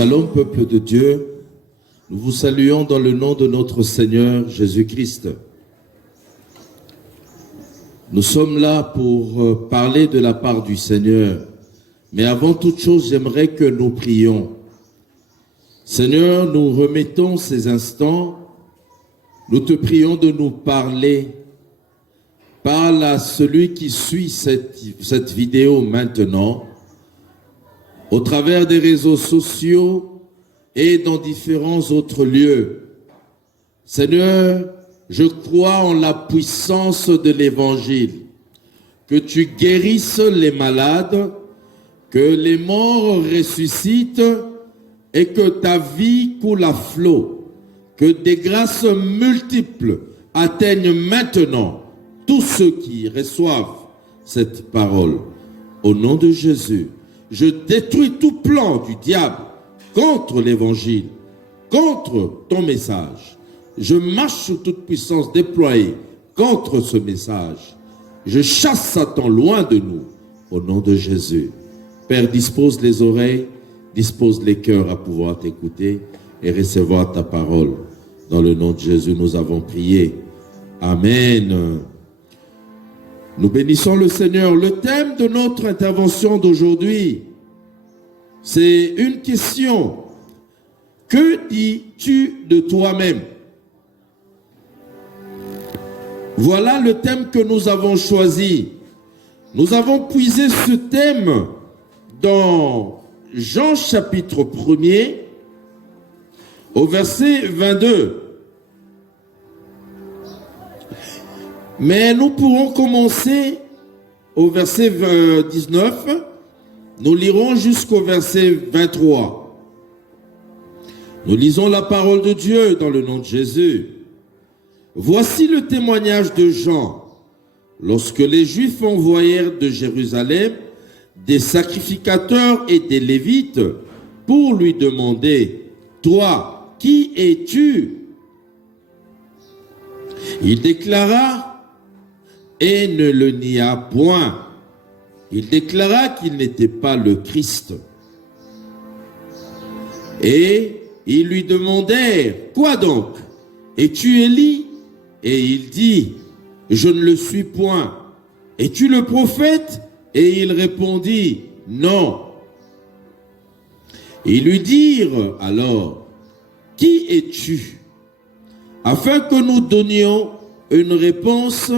Shalom, peuple de Dieu. Nous vous saluons dans le nom de notre Seigneur Jésus-Christ. Nous sommes là pour parler de la part du Seigneur. Mais avant toute chose, j'aimerais que nous prions. Seigneur, nous remettons ces instants. Nous te prions de nous parler. Parle à celui qui suit cette vidéo maintenant, au travers des réseaux sociaux et dans différents autres lieux. Seigneur, je crois en la puissance de l'Évangile, que tu guérisses les malades, que les morts ressuscitent et que ta vie coule à flot, que des grâces multiples atteignent maintenant tous ceux qui reçoivent cette parole. Au nom de Jésus, je détruis tout plan du diable contre l'Évangile, contre ton message. Je marche sous toute puissance déployée contre ce message. Je chasse Satan loin de nous, au nom de Jésus. Père, dispose les oreilles, dispose les cœurs à pouvoir t'écouter et recevoir ta parole. Dans le nom de Jésus, nous avons prié. Amen. Nous bénissons le Seigneur. Le thème de notre intervention d'aujourd'hui, c'est une question. Que dis-tu de toi-même? Voilà le thème que nous avons choisi. Nous avons puisé ce thème dans Jean chapitre 1er, au verset 22. Mais nous pourrons commencer au verset 19. Nous lirons jusqu'au verset 23. Nous lisons la parole de Dieu dans le nom de Jésus. Voici le témoignage de Jean. Lorsque les Juifs envoyèrent de Jérusalem des sacrificateurs et des Lévites pour lui demander, « Toi, qui es-tu » Il déclara et ne le nia point. Il déclara qu'il n'était pas le Christ. Et ils lui demandèrent, « Quoi donc? Es-tu Élie » Et il dit, « Je ne le suis point. » « Es-tu le prophète » Et il répondit, « Non. » Ils lui dirent alors, « Qui es-tu » afin que nous donnions une réponse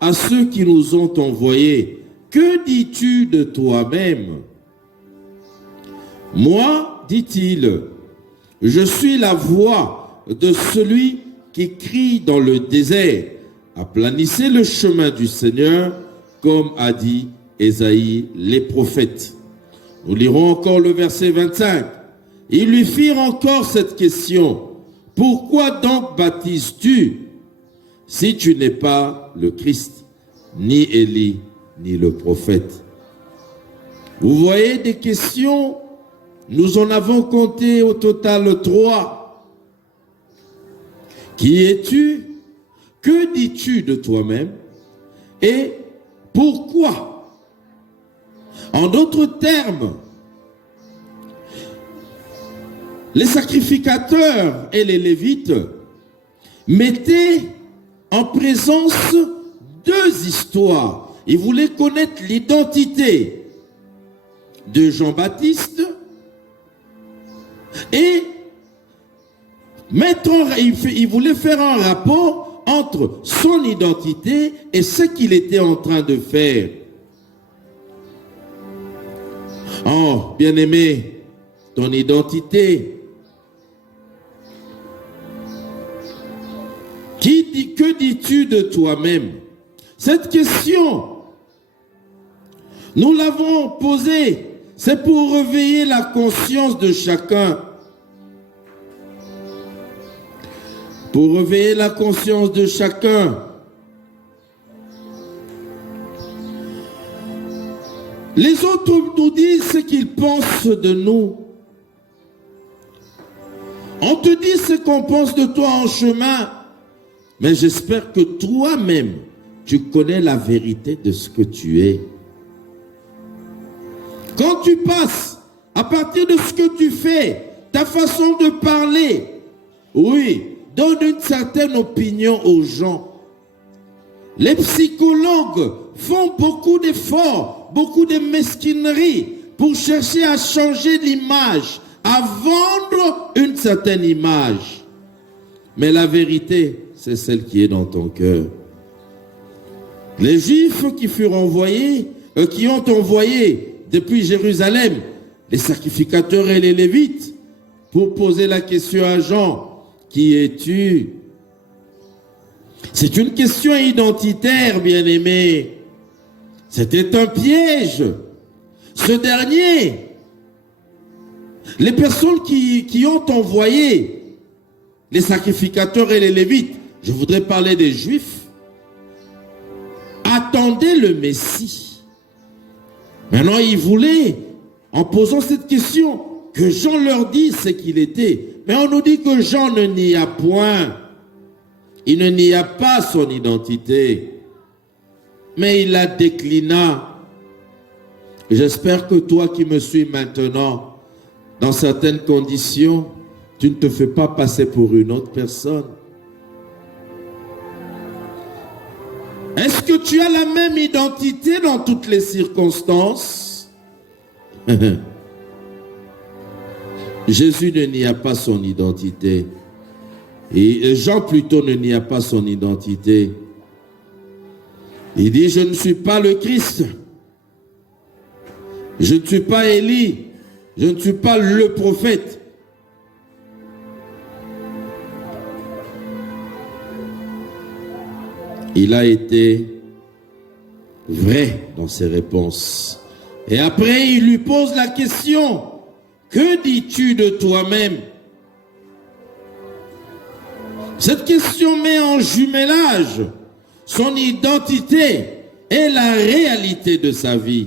à ceux qui nous ont envoyés. Que dis-tu de toi-même? Moi, dit-il, je suis la voix de celui qui crie dans le désert. Aplanissez le chemin du Seigneur, comme a dit Ésaïe les prophètes. Nous lirons encore le verset 25. Ils lui firent encore cette question. Pourquoi donc baptises-tu si tu n'es pas le Christ, ni Élie, ni le prophète? Vous voyez des questions, nous en avons compté au total 3. Qui es-tu? Que dis-tu de toi-même? Et pourquoi? En d'autres termes, les sacrificateurs et les Lévites mettaient en présence deux histoires. Ils voulaient connaître l'identité de Jean-Baptiste et ils voulaient faire un rapport entre son identité et ce qu'il était en train de faire. Oh, bien-aimé, ton identité. Que dis-tu de toi-même? Cette question, nous l'avons posée, c'est pour réveiller la conscience de chacun. Pour réveiller la conscience de chacun. Les autres nous disent ce qu'ils pensent de nous. On te dit ce qu'on pense de toi en chemin. Mais j'espère que toi-même, tu connais la vérité de ce que tu es. Quand tu passes, à partir de ce que tu fais, ta façon de parler, oui, donne une certaine opinion aux gens. Les psychologues font beaucoup d'efforts, beaucoup de mesquineries pour chercher à changer l'image, à vendre une certaine image. Mais la vérité, c'est celle qui est dans ton cœur. Les Juifs qui furent envoyés, qui ont envoyé depuis Jérusalem les sacrificateurs et les Lévites pour poser la question à Jean, qui es-tu? C'est une question identitaire, bien-aimé. C'était un piège. Ce dernier, les personnes qui ont envoyé les sacrificateurs et les Lévites, je voudrais parler des Juifs, attendaient le Messie. Maintenant, ils voulaient, en posant cette question, que Jean leur dise ce qu'il était. Mais on nous dit que Jean ne nia point. Il ne nia pas son identité. Mais il la déclina. J'espère que toi qui me suis maintenant, dans certaines conditions, tu ne te fais pas passer pour une autre personne. Est-ce que tu as la même identité dans toutes les circonstances? Jésus ne nia pas son identité. Et Jean plutôt ne nia pas son identité. Il dit, je ne suis pas le Christ. Je ne suis pas Élie. Je ne suis pas le prophète. Il a été vrai dans ses réponses. Et après, il lui pose la question, que dis-tu de toi-même? Cette question met en jumelage son identité et la réalité de sa vie.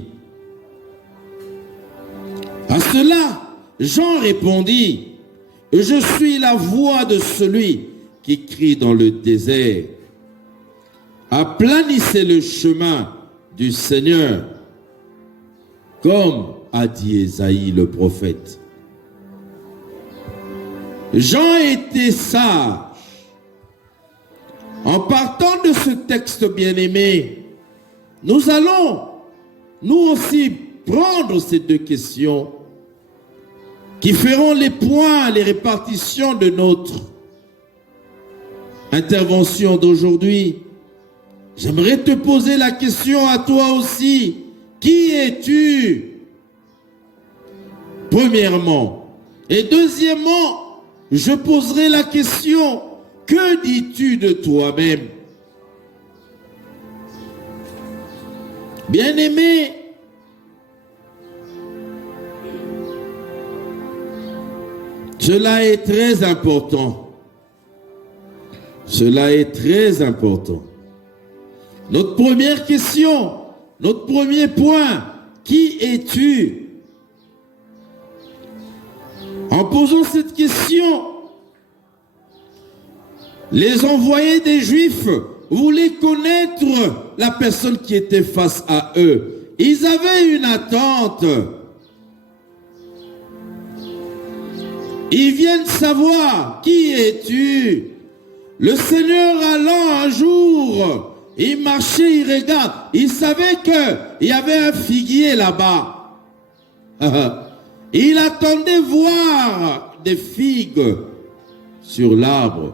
À cela, Jean répondit, « Je suis la voix de celui qui crie dans le désert. Aplanissez le chemin du Seigneur, comme a dit Ésaïe le prophète. » Jean était sage. En partant de ce texte bien-aimé, nous allons, nous aussi, prendre ces deux questions qui feront les points, les répartitions de notre intervention d'aujourd'hui. J'aimerais te poser la question à toi aussi. Qui es-tu? Premièrement. Et deuxièmement, je poserai la question, que dis-tu de toi-même? Bien-aimé, cela est très important. Cela est très important. Notre première question, notre premier point, qui es-tu? En posant cette question, les envoyés des Juifs voulaient connaître la personne qui était face à eux. Ils avaient une attente. Ils viennent savoir, qui es-tu? Le Seigneur allant un jour, il marchait, il regarde. Il savait qu'il y avait un figuier là-bas. Il attendait voir des figues sur l'arbre.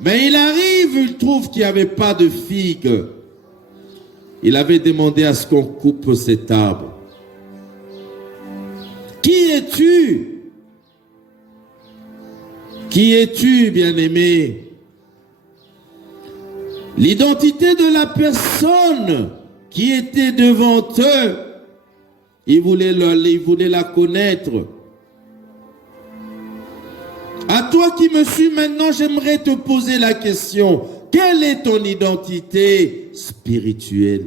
Mais il arrive, il trouve qu'il n'y avait pas de figues. Il avait demandé à ce qu'on coupe cet arbre. Qui es-tu? Qui es-tu, bien-aimé? L'identité de la personne qui était devant eux, ils voulaient la connaître. À toi qui me suis maintenant, j'aimerais te poser la question. Quelle est ton identité spirituelle?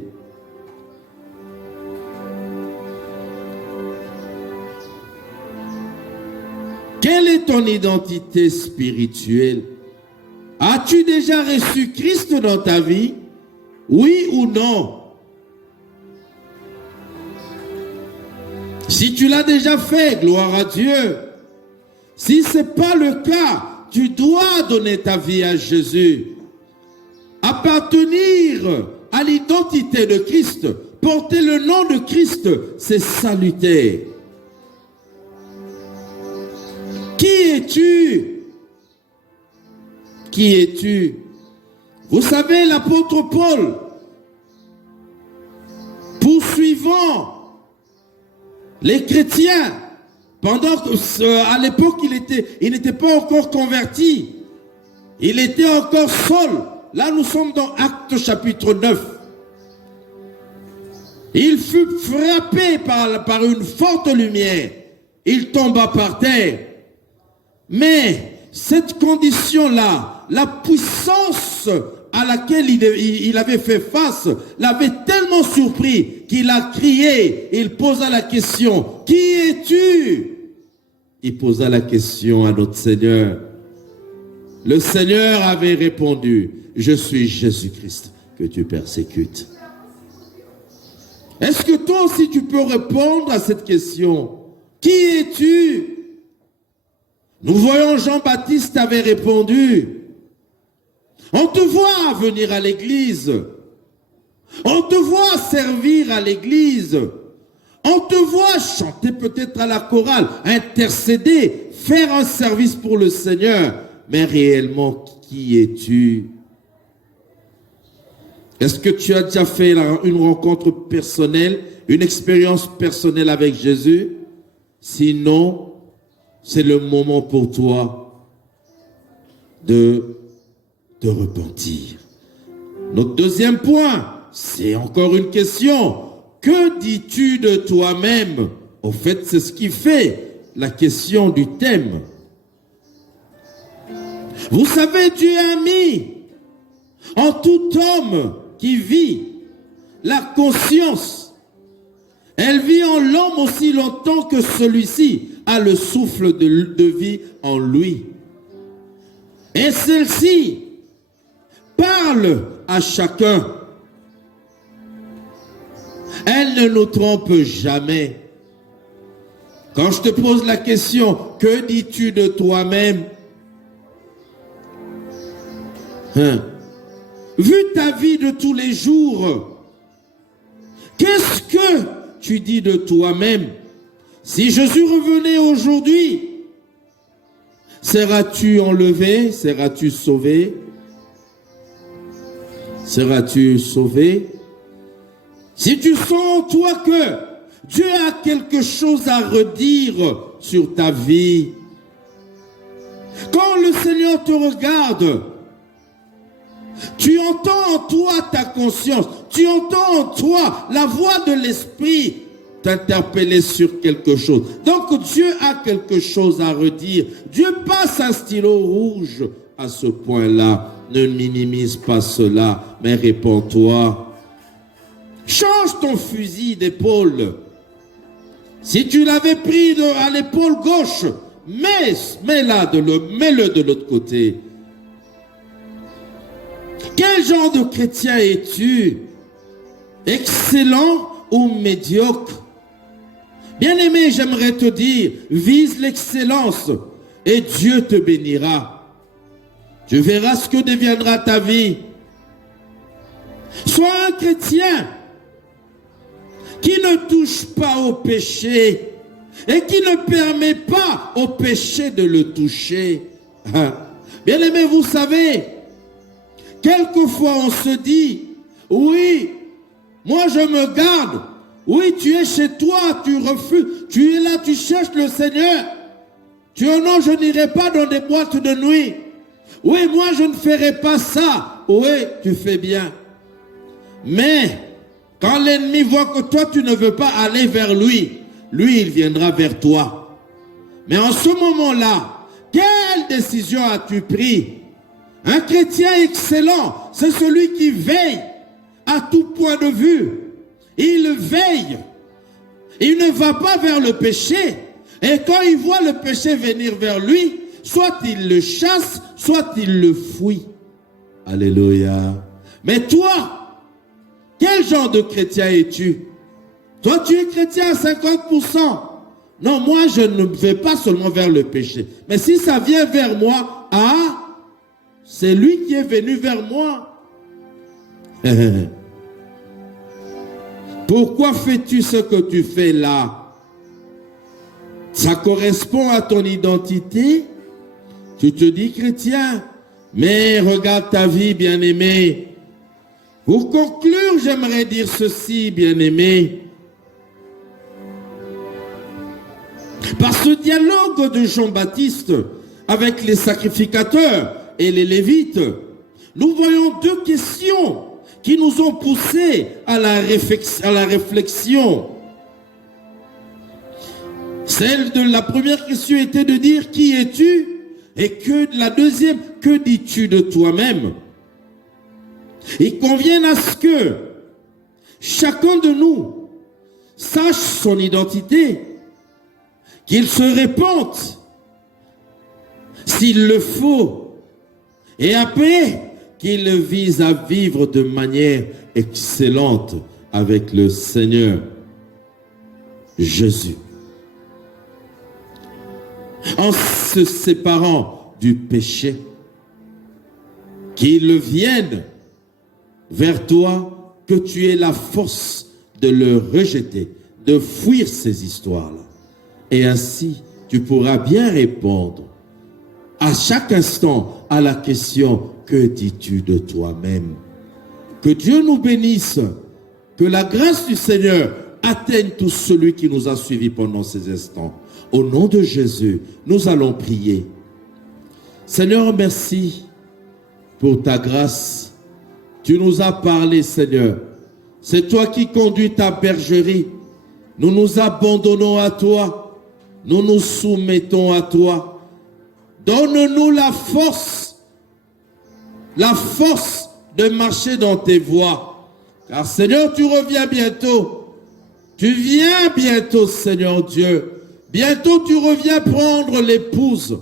Quelle est ton identité spirituelle? As-tu déjà reçu Christ dans ta vie? Oui ou non? Si tu l'as déjà fait, gloire à Dieu. Si ce n'est pas le cas, tu dois donner ta vie à Jésus. Appartenir à l'identité de Christ, porter le nom de Christ, c'est salutaire. Qui es-tu? Qui es-tu? Vous savez, l'apôtre Paul, poursuivant les chrétiens, pendant qu'à l'époque, il n'était pas encore converti. Il était encore seul. Là, nous sommes dans Actes chapitre 9. Il fut frappé par une forte lumière. Il tomba par terre. Mais cette condition-là, la puissance à laquelle il avait fait face, l'avait tellement surpris qu'il a crié. Il posa la question, « Qui es-tu » Il posa la question à notre Seigneur. Le Seigneur avait répondu, « Je suis Jésus-Christ que tu persécutes. » Est-ce que toi aussi tu peux répondre à cette question? Qui es-tu? Nous voyons Jean-Baptiste avait répondu, « On te voit venir à l'église. On te voit servir à l'église. On te voit chanter peut-être à la chorale, intercéder, faire un service pour le Seigneur. Mais réellement, qui es-tu? Est-ce que tu as déjà fait une rencontre personnelle, une expérience personnelle avec Jésus? Sinon, c'est le moment pour toi de te repentir. Notre deuxième point, c'est encore une question. Que dis-tu de toi-même? Au fait, c'est ce qui fait la question du thème. Vous savez, Dieu a mis en tout homme qui vit la conscience. Elle vit en l'homme aussi longtemps que celui-ci a le souffle de vie en lui. Et celle-ci parle à chacun. Elle ne nous trompe jamais. Quand je te pose la question, que dis-tu de toi-même? Vu ta vie de tous les jours, qu'est-ce que tu dis de toi-même? Si Jésus revenait aujourd'hui, seras-tu enlevé? Seras-tu sauvé? Seras-tu sauvé? Si tu sens en toi que Dieu a quelque chose à redire sur ta vie, quand le Seigneur te regarde, tu entends en toi ta conscience, tu entends en toi la voix de l'Esprit t'interpeller sur quelque chose. Donc Dieu a quelque chose à redire. Dieu passe un stylo rouge à ce point-là. Ne minimise pas cela, mais réponds-toi. Change ton fusil d'épaule. Si tu l'avais pris à l'épaule gauche, mets-le de l'autre côté. Quel genre de chrétien es-tu? Excellent ou médiocre? Bien-aimé, j'aimerais te dire, vise l'excellence et Dieu te bénira. Tu verras ce que deviendra ta vie. Sois un chrétien qui ne touche pas au péché et qui ne permet pas au péché de le toucher. Bien-aimé, vous savez, quelquefois on se dit, oui, moi je me garde. Oui, tu es chez toi, tu refuses, tu es là, tu cherches le Seigneur. Tu dis, non, je n'irai pas dans des boîtes de nuit. Oui, moi je ne ferai pas ça. Oui, tu fais bien. Mais, quand l'ennemi voit que toi tu ne veux pas aller vers lui, lui il viendra vers toi. Mais en ce moment-là, quelle décision as-tu pris? Un chrétien excellent, c'est celui qui veille à tout point de vue. Il veille. Il ne va pas vers le péché. Et quand il voit le péché venir vers lui, soit il le chasse, soit il le fuit. Alléluia. Mais toi, quel genre de chrétien es-tu? Toi, tu es chrétien à 50%. Non, moi, je ne vais pas seulement vers le péché. Mais si ça vient vers moi, ah, c'est lui qui est venu vers moi. Pourquoi fais-tu ce que tu fais là? Ça correspond à ton identité? Tu te dis chrétien, mais regarde ta vie, bien-aimé. Pour conclure, j'aimerais dire ceci, bien-aimé. Par ce dialogue de Jean-Baptiste avec les sacrificateurs et les Lévites, nous voyons deux questions qui nous ont poussés à la réflexion. Celle de la première question était de dire qui es-tu, et que la deuxième, que dis-tu de toi-même? Il convient à ce que chacun de nous sache son identité, qu'il se répande s'il le faut, et après qu'il vise à vivre de manière excellente avec le Seigneur Jésus. En se séparant du péché, qu'il vienne vers toi, que tu aies la force de le rejeter, de fuir ces histoires-là. Et ainsi, tu pourras bien répondre à chaque instant à la question, que dis-tu de toi-même? Que Dieu nous bénisse, que la grâce du Seigneur atteigne tout celui qui nous a suivis pendant ces instants. Au nom de Jésus, nous allons prier. Seigneur, merci pour ta grâce. Tu nous as parlé, Seigneur. C'est toi qui conduis ta bergerie. Nous nous abandonnons à toi. Nous nous soumettons à toi. Donne-nous la force de marcher dans tes voies. Car Seigneur, tu reviens bientôt. Tu viens bientôt, Seigneur Dieu. Bientôt tu reviens prendre l'épouse.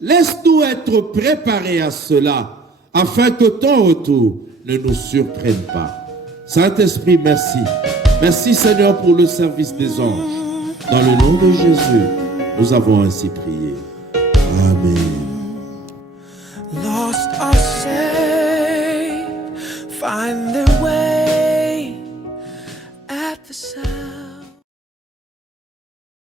Laisse-nous être préparés à cela, afin que ton retour ne nous surprenne pas. Saint-Esprit, merci. Merci Seigneur pour le service des anges. Dans le nom de Jésus, nous avons ainsi prié. Amen.